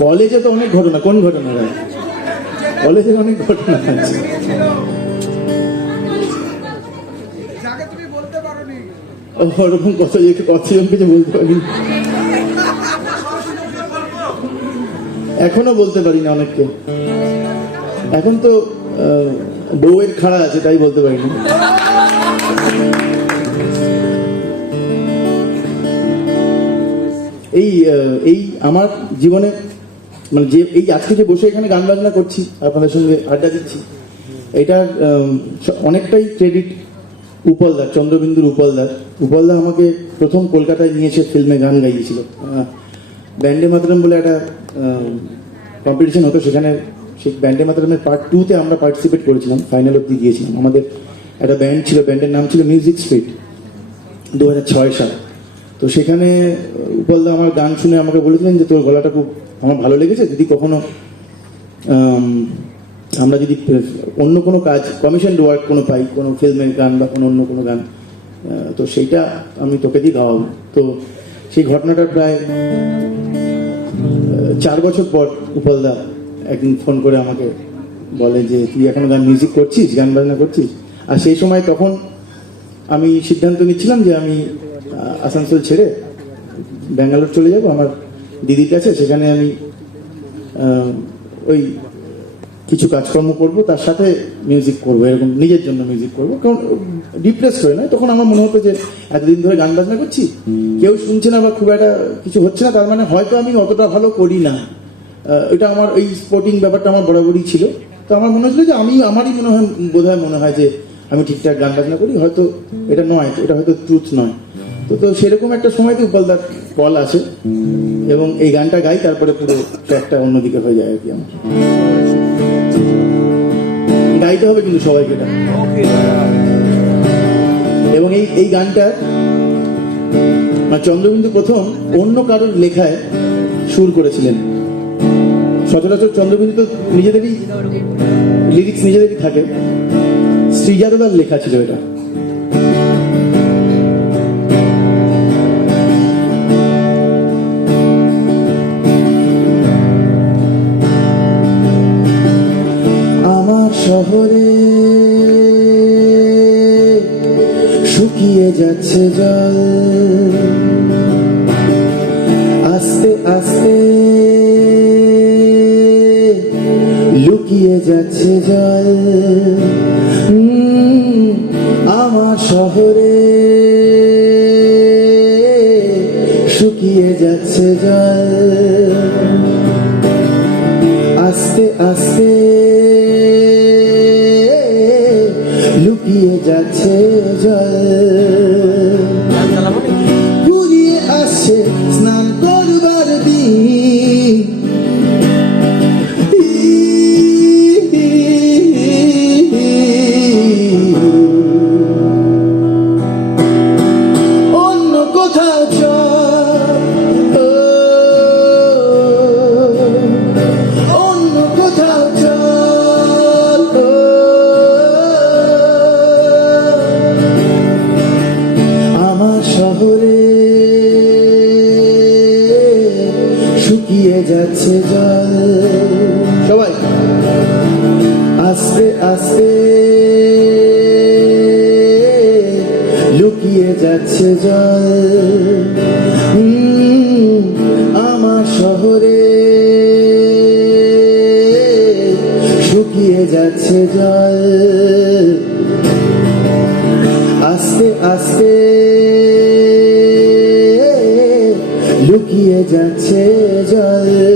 কলেজে তো অনেক ঘটনা, কোন ঘটনা ভাই? কলেজে অনেক ঘটনা আছে। ওরকম কতজন কিছু বলতে পারি, এখনো বলতে পারি না অনেককে। এখন তো বউয়ের খাড়া আছে তাই বলতে পারি না। এই আমার জীবনে মানে যে এই আজকে যে বসে এখানে গান বাজনা করছি, আপনাদের সঙ্গে আড্ডা দিচ্ছি, এটার অনেকটাই ক্রেডিট উপলদার, চন্দ্রবিন্দুর উপলদার। উপলদা আমাকে প্রথম কলকাতায় নিয়ে এসে ফিল্মে গান গাইয়েছিল। ব্যান্ডে মাতরম বলে একটা কম্পিটিশন হতো, সেখানে সেই ব্যান্ডে মাতরমের পার্ট 2-তে আমরা পার্টিসিপেট করেছিলাম, ফাইনাল অব্দি গিয়েছিলাম। আমাদের একটা ব্যান্ড ছিল, ব্যান্ডের নাম ছিল মিউজিক স্পিড, 2006 সাল। তো সেখানে উপলদা আমার গান শুনে আমাকে বলেছিলেন যে তোর গলাটা খুব আমার ভালো লেগেছে, যদি কখনো আমরা যদি অন্য কোনো কাজ, কমিশন ওয়ার্ক কোনো পাই, কোনো ফিল্মের গান বা কোনো অন্য কোনো গান, তো সেইটা আমি তোকে দিয়ে গাওয়াবো। তো সেই ঘটনাটা প্রায় 4 বছর পর উপলদা একদিন ফোন করে আমাকে বলে যে তুই এখনো গান মিউজিক করছিস, গান বাজনা করছিস। আর সেই সময় তখন আমি সিদ্ধান্ত নিচ্ছিলাম যে আমি আসানসোল ছেড়ে ব্যাঙ্গালোর চলে যাব, আমার দিদির কাছে। সেখানে আমি ওই কিছু কাজকর্ম করব, তার সাথে মিউজিক করবো, এরকম নিজের জন্য মিউজিক করবো। কারণ ডিপ্রেস হয়ে নয়, তখন আমার মনে হতো যে এতদিন ধরে গান বাজনা করছি, কেউ শুনছে না বা খুব একটা কিছু হচ্ছে না, তার মানে হয়তো আমি অতটা ভালো করি না। এটা আমার এই স্পোর্টিং ব্যাপারটা আমার বরাবরই ছিল। তো আমার মনে হচ্ছিল যে আমারই বোধহয় মনে হয় যে আমি ঠিকঠাক গান বাজনা করি, হয়তো এটা নয়, এটা হয়তো ট্রুথ নয়। তো সেরকম একটা সময়তে উপলদার কল আসে এবং এই গানটা গাই, তারপরে পুরো একটা অন্যদিকে হয়ে যায় আর কি। আমার গাইতে হবে কিন্তু সবাইকে এটা। এবং এই গানটা মানে চন্দ্রবিন্দু প্রথম অন্য কারোর লেখায় সুর করেছিলেন। সচরাচর চন্দ্রবিন্দু তো নিজেদেরই লিরিক্স নিজেদেরই থাকে, শ্রীজাতদার লেখা ছিল এটা। আমার শহরে শুকিয়ে যাচ্ছে জল, আস্তে আস্তে লুকিয়ে যাচ্ছে জল। আমার শহরে শুকিয়ে যাচ্ছে জল, আস্তে আস্তে লুকিয়ে যাচ্ছে জল। ঘুরিয়ে আসছে স্নান করবার দিন, অন্য কোথাও চল, অন্য কোথাও চল। আমার শহরে শুকিয়ে যাচ্ছে জল, সবাই আস্তে আস্তে লুকিয়ে যাচ্ছে জল। আমার শহরে শুকিয়ে যাচ্ছে জল, আস্তে আস্তে লুকিয়ে যাচ্ছে জল।